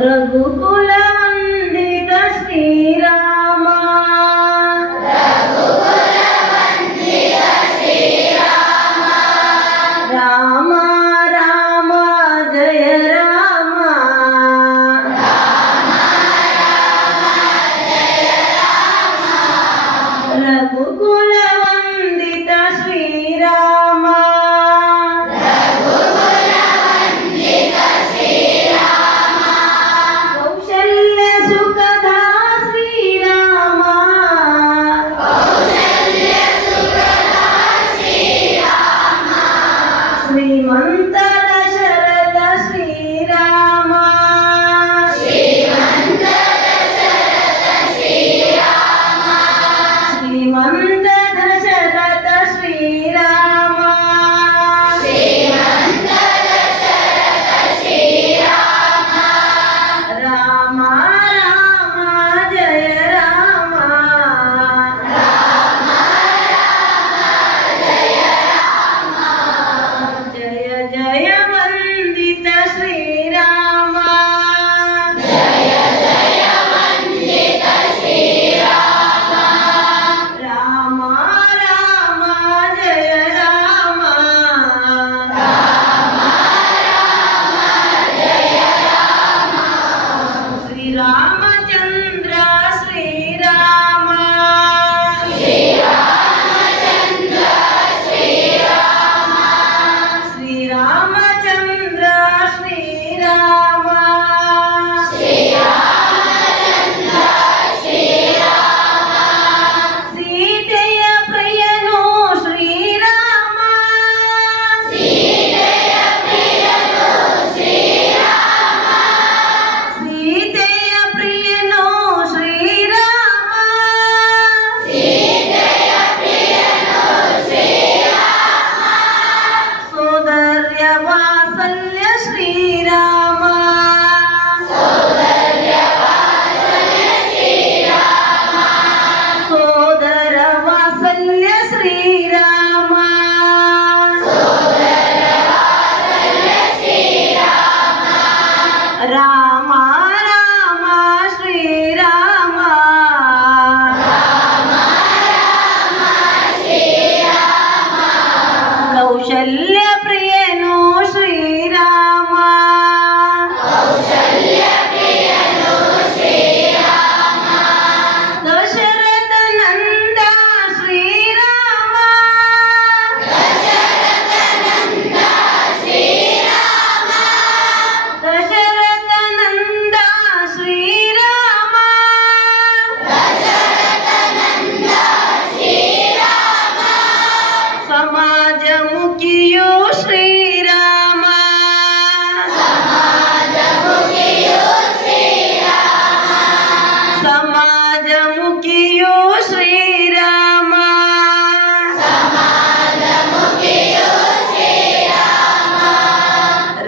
रघुकुल वंदित श्रीराम राम राम जय राम रघुकुल वंदित श्रीराम कौशल्य सुखदा श्रीराम श्रीमंत दशरथ श्रीराम श्रीमंत दशरथ श्रीराम राम राम जय राम जय जय वंदित श्रीराम राम राम जय राम श्री रामचंद्र श्रीराम श्री रामचंद्र श्रीराम सीतेय प्रियनो श्रीराम सीतेय प्रियनो श्रीराम सोदर्य वात्सल्य श्रीराम सोदर वात्सल्य श्रीराम राम राम श्रीराम कौशल्य प्रियनो श्रीराम दशरथ नंद श्रीराम दशरथ नंद श्रीराम समाज मुखियो श्रीराम समाज मुखियो श्रीराम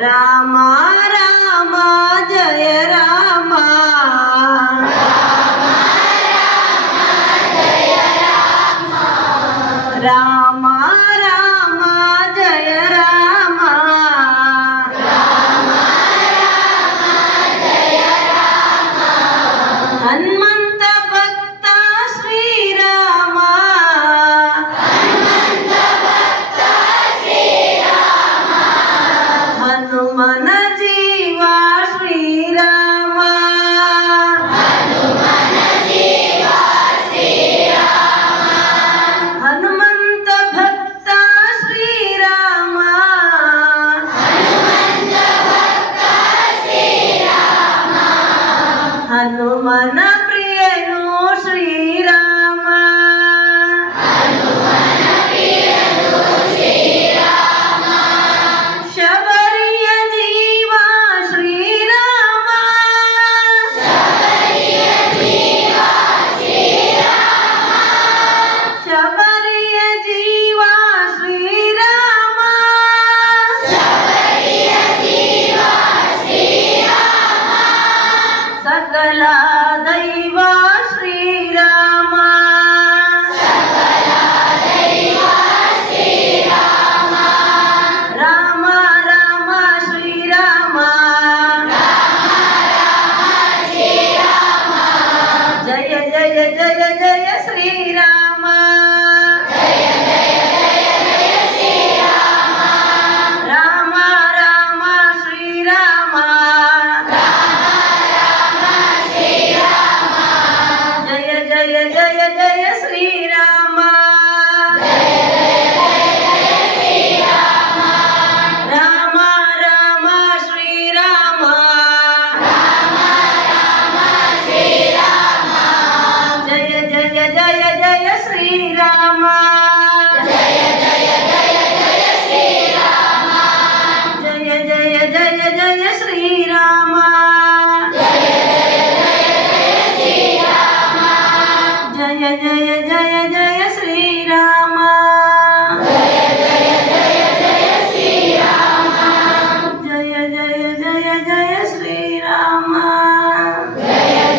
राम राम जय राम राम राम जय राम हनुमंत भक्त श्रीराम हनुमन जीवा श्रीराम हनुमंत भक्त श्रीराम हनुमन